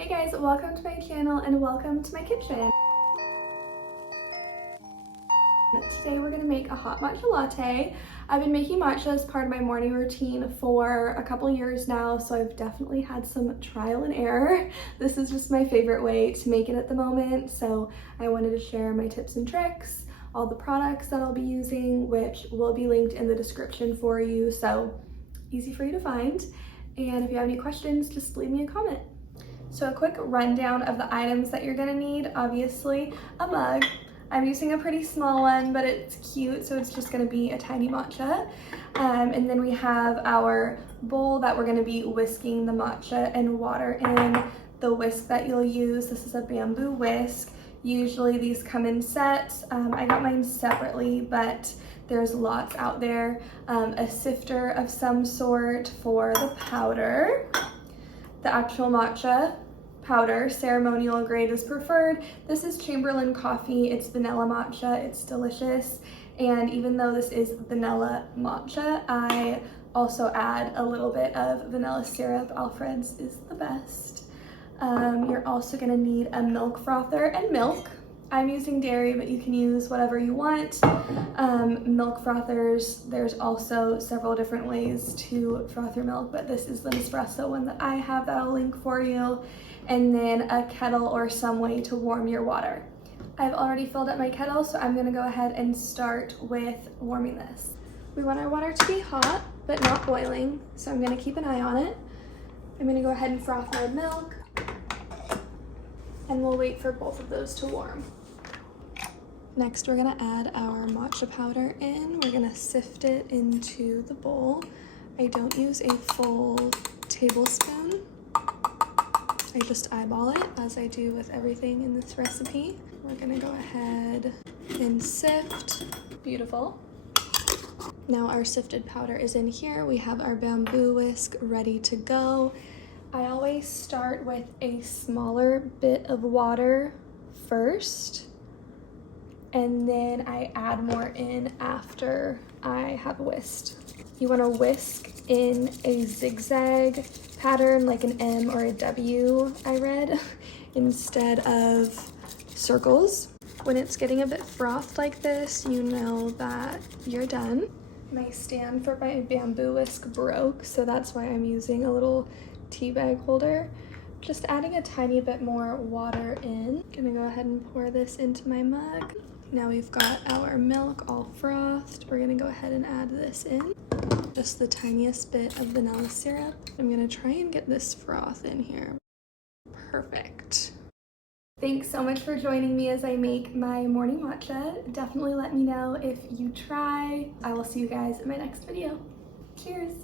Hey guys, welcome to my channel and welcome to my kitchen. Today we're gonna make a hot matcha latte. I've been making matcha as part of my morning routine for a couple years now, so I've definitely had some trial and error. This is just my favorite way to make it at the moment, so I wanted to share my tips and tricks, all the products that I'll be using, which will be linked in the description for you, so easy for you to find. And if you have any questions, just leave me a comment. So a quick rundown of the items that you're gonna need. Obviously, a mug. I'm using a pretty small one, but it's cute, so it's just gonna be a tiny matcha. And then we have our bowl that we're gonna be whisking the matcha and water in. The whisk that you'll use, this is a bamboo whisk. Usually these come in sets. I got mine separately, but there's lots out there. A sifter of some sort for the powder. The actual matcha powder, ceremonial grade is preferred. This is Chamberlain coffee. It's vanilla matcha. It's delicious. And even though this is vanilla matcha, I also add a little bit of vanilla syrup. Alfred's is the best. You're also gonna need a milk frother and milk. I'm using dairy, but you can use whatever you want. Milk frothers, there's also several different ways to froth your milk, but this is the Nespresso one that I have that I'll link for you. And then a kettle or some way to warm your water. I've already filled up my kettle, so I'm gonna go ahead and start with warming this. We want our water to be hot, but not boiling, so I'm gonna keep an eye on it. I'm gonna go ahead and froth my milk, and we'll wait for both of those to warm. Next, we're gonna add our matcha powder in. We're gonna sift it into the bowl. I don't use a full tablespoon. I just eyeball it, as I do with everything in this recipe. We're gonna go ahead and sift. Beautiful. Now our sifted powder is in here. We have our bamboo whisk ready to go. I always start with a smaller bit of water first, and then I add more in after I have whisked. You want to whisk in a zigzag pattern, like an M or a W, I read, instead of circles. When it's getting a bit frothed like this, you know that you're done. My stand for my bamboo whisk broke, so that's why I'm using a little tea bag holder. Just adding a tiny bit more water in. Gonna go ahead and pour this into my mug. Now we've got our milk all frothed. We're gonna go ahead and add this in. Just the tiniest bit of vanilla syrup. I'm gonna try and get this froth in here. Perfect. Thanks so much for joining me as I make my morning matcha. Definitely let me know if you try. I will see you guys in my next video. Cheers.